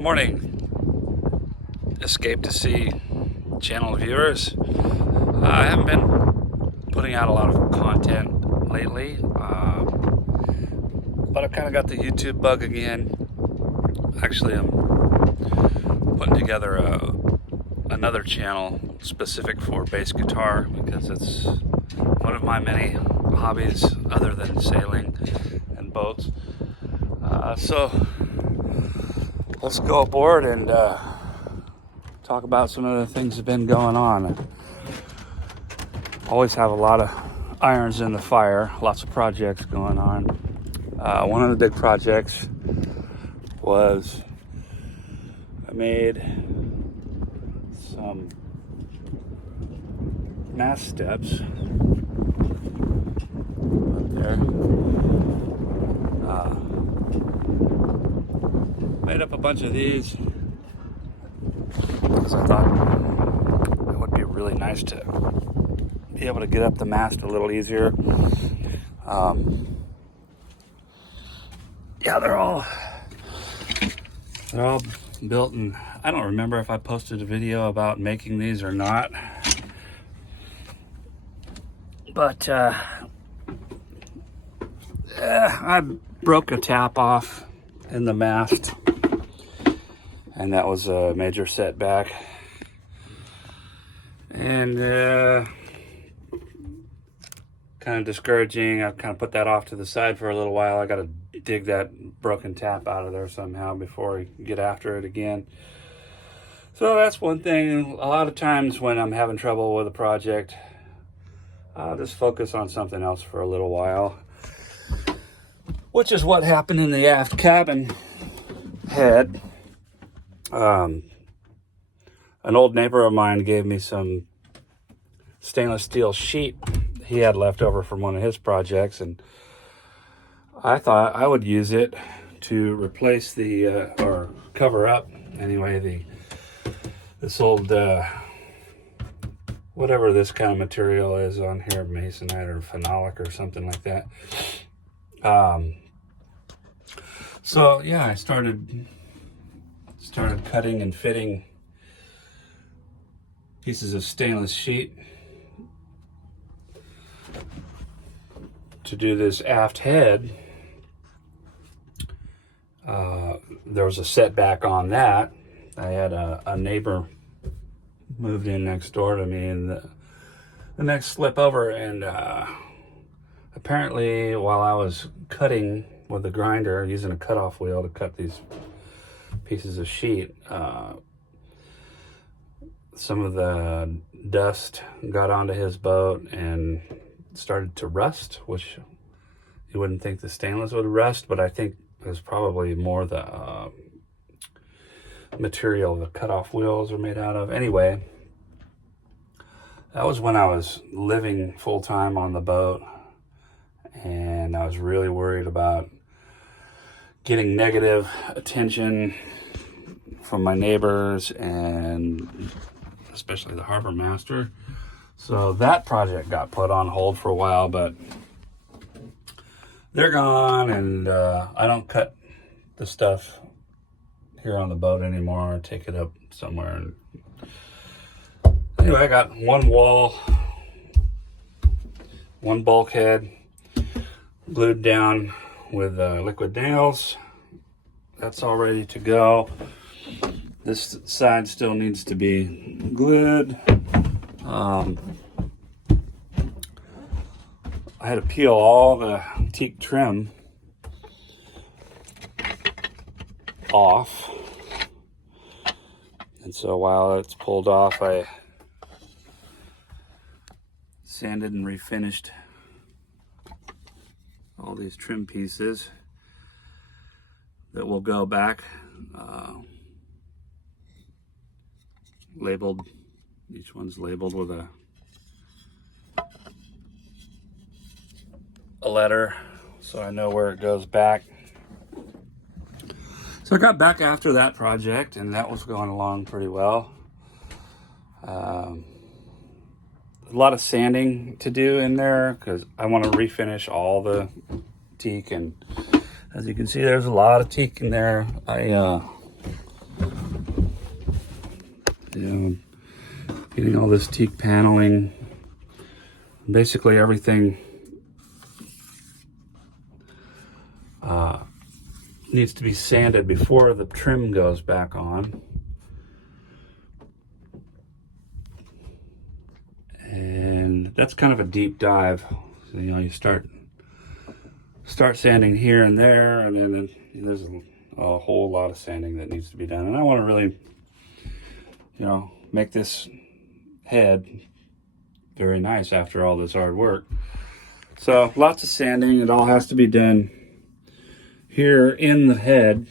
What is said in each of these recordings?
Morning, Escape to Sea channel viewers. I haven't been putting out a lot of content lately, but I've kind of got the YouTube bug again. Actually, I'm putting together another channel specific for bass guitar because it's one of my many hobbies other than sailing and boats. So let's go aboard and talk about some of the things that have been going on. Always have a lot of irons in the fire, lots of projects going on. One of the big projects was I made some mast steps right there. Made up a bunch of these because I thought it would be really nice to be able to get up the mast a little easier. Yeah, they're all built, and I don't remember if I posted a video about making these or not, but I broke a tap off in the mast, and that was a major setback. And kind of discouraging. I've kind of put that off to the side for a little while. I got to dig that broken tap out of there somehow before I get after it again. So that's one thing. A lot of times when I'm having trouble with a project, I'll just focus on something else for a little while, which is what happened in the aft cabin head. An old neighbor of mine gave me some stainless steel sheet he had left over from one of his projects, and I thought I would use it to replace the or cover up anyway this old whatever this kind of material is on here, masonite or phenolic or something like that. So yeah, I started cutting and fitting pieces of stainless sheet to do this aft head. There was a setback on that. I had a neighbor moved in next door to me, and the next slip over, and apparently while I was cutting with the grinder, using a cutoff wheel to cut these pieces of sheet, some of the dust got onto his boat and started to rust, which you wouldn't think the stainless would rust, but I think it was probably more the material the cutoff wheels are made out of. Anyway, that was when I was living full-time on the boat, and I was really worried about getting negative attention from my neighbors and especially the harbor master. So that project got put on hold for a while, but they're gone, and I don't cut the stuff here on the boat anymore. I take it up somewhere. Anyway, I got one wall, one bulkhead glued down with liquid nails. That's all ready to go. This side still needs to be glued. I had to peel all the teak trim off, and so while it's pulled off, I sanded and refinished all these trim pieces that will go back, labeled. Each one's labeled with a letter, so I know where it goes back. So I got back after that project, and that was going along pretty well. A lot of sanding to do in there because I want to refinish all the teak, and as you can see, there's a lot of teak in there. I You know, getting all this teak paneling, basically everything needs to be sanded before the trim goes back on. And that's kind of a deep dive. So, you know, you start sanding here and there, and then there's a whole lot of sanding that needs to be done. And I want to really, you know, make this head very nice after all this hard work. So lots of sanding. It all has to be done here in the head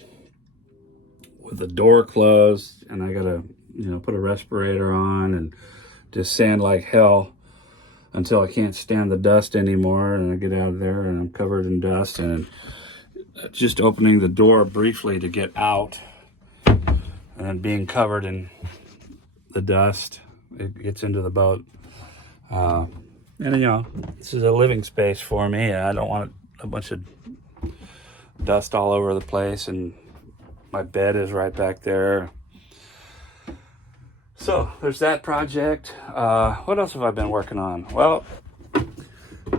with the door closed, and I gotta, you know, put a respirator on and just sand like hell until I can't stand the dust anymore, and I get out of there and I'm covered in dust, and just opening the door briefly to get out and then being covered in the dust, it gets into the boat. And you know, this is a living space for me. I don't want a bunch of dust all over the place, and my bed is right back there. So there's that project. What else have I been working on? Well,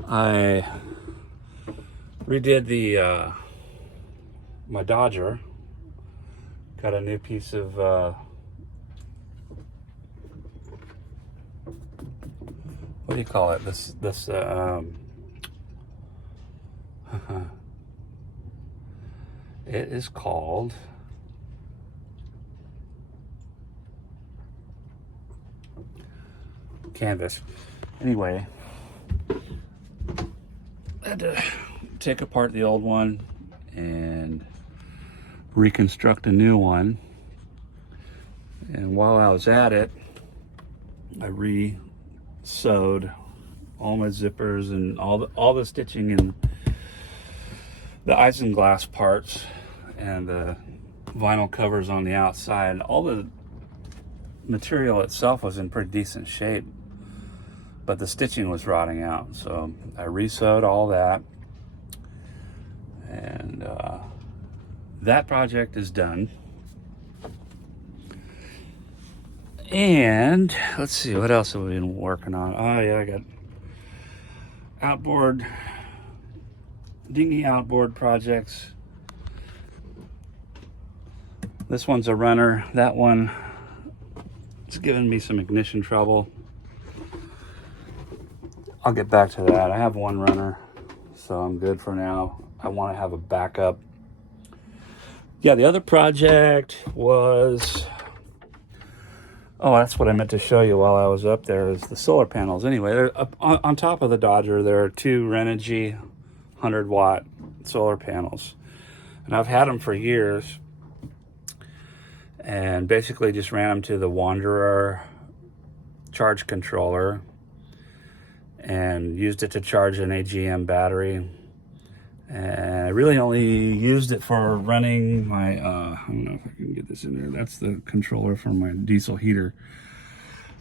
I redid the my Dodger. Got a new piece of what do you call it? This it is called canvas. Anyway, I had to take apart the old one and reconstruct a new one. And while I was at it, I re-sewed all my zippers and all the stitching in the isinglass parts and the vinyl covers on the outside. All the material itself was in pretty decent shape, but the stitching was rotting out. So I re-sewed all that, and that project is done. And let's see, what else have we been working on? Oh yeah, I got outboard, dinghy outboard projects. This one's a runner. That one is giving me some ignition trouble. I'll get back to that. I have one runner, so I'm good for now. I want to have a backup. Yeah, the other project was, oh, that's what I meant to show you while I was up there, is the solar panels. Anyway, they're up on top of the Dodger. There are two Renogy 100-watt solar panels, and I've had them for years, and basically just ran them to the Wanderer charge controller and used it to charge an AGM battery. And I really only used it for running my, I don't know if I can get this in there. That's the controller for my diesel heater.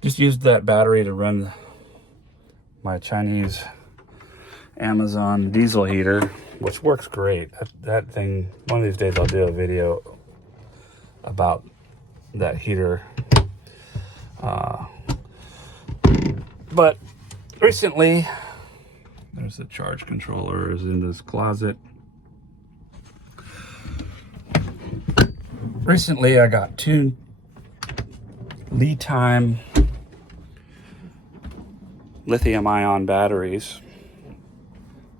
Just used that battery to run my Chinese Amazon diesel heater, which works great. That thing, one of these days I'll do a video about that heater. But recently, there's the charge controller is in this closet. Recently, I got two Li-Time lithium-ion batteries.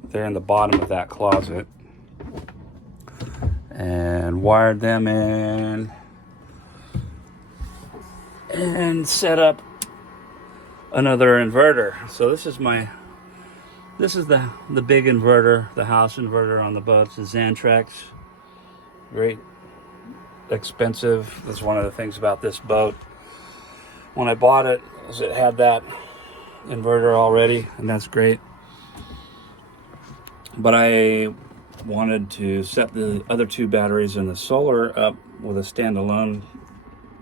They're in the bottom of that closet, and wired them in and set up another inverter. So this is the big inverter, the house inverter on the boat. It's a Xantrex. Great expensive. That's one of the things about this boat. When I bought it, is it had that inverter already, and that's great. But I wanted to set the other two batteries in the solar up with a standalone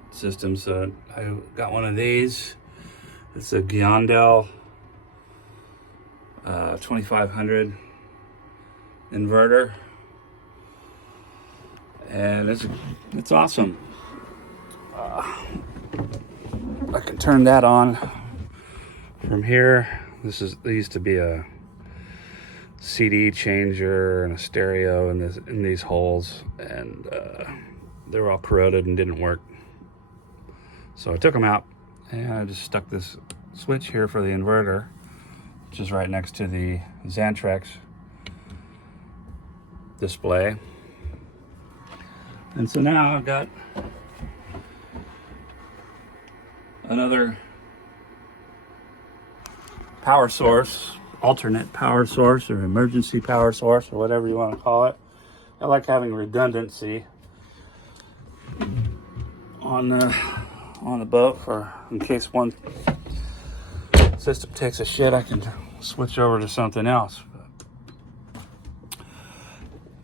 system, so I got one of these. It's a Giandel 2500 inverter, and it's awesome. I can turn that on from here. There used to be a CD changer and a stereo in these holes, and they were all corroded and didn't work. So I took them out, and I just stuck this switch here for the inverter, which is right next to the Xantrex display. And so now I've got another power source, alternate power source, or emergency power source, or whatever you want to call it. I like having redundancy on the boat, for in case one system takes a shit, I can switch over to something else. But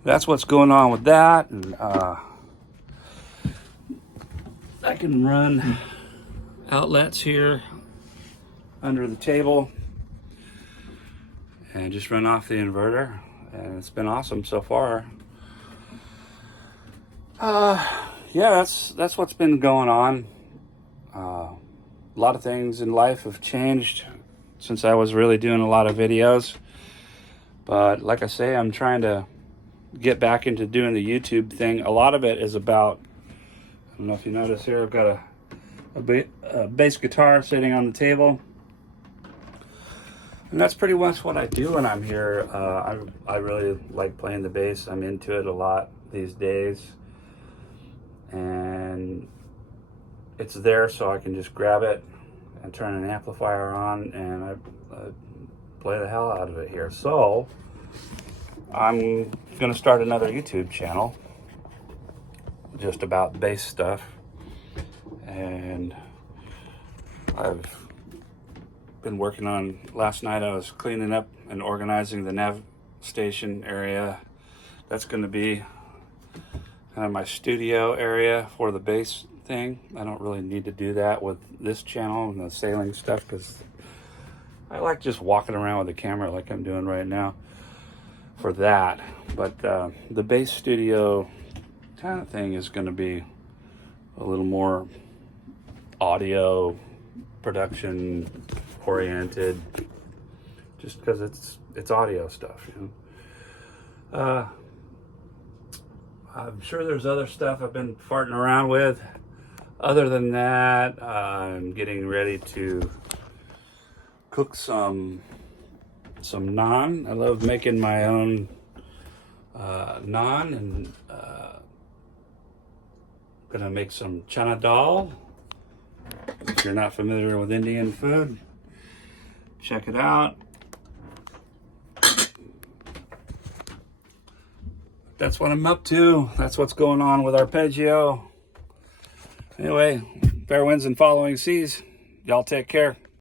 that's what's going on with that. And I can run outlets here under the table and just run off the inverter, and it's been awesome so far. Yeah, that's what's been going on. A lot of things in life have changed since I was really doing a lot of videos, but like I say, I'm trying to get back into doing the YouTube thing. A lot of it is about, I don't know if you notice here, I've got a bass guitar sitting on the table, and that's pretty much what I do when I'm here. I really like playing the bass. I'm into it a lot these days, and it's there so I can just grab it and turn an amplifier on, and I play the hell out of it here. So I'm gonna start another YouTube channel just about bass stuff, and I've been working on, last night I was cleaning up and organizing the nav station area. That's going to be kind of my studio area for the bass thing. I don't really need to do that with this channel and the sailing stuff, because I like just walking around with the camera like I'm doing right now for that. But the bass studio kind of thing is going to be a little more audio production oriented, just because it's audio stuff, you know. I'm sure there's other stuff I've been farting around with. Other than that, I'm getting ready to cook some naan. I love making my own naan, and gonna make some chana dal. If you're not familiar with Indian food, check it out. That's what I'm up to. That's what's going on with Arpeggio. Anyway, fair winds and following seas. Y'all take care.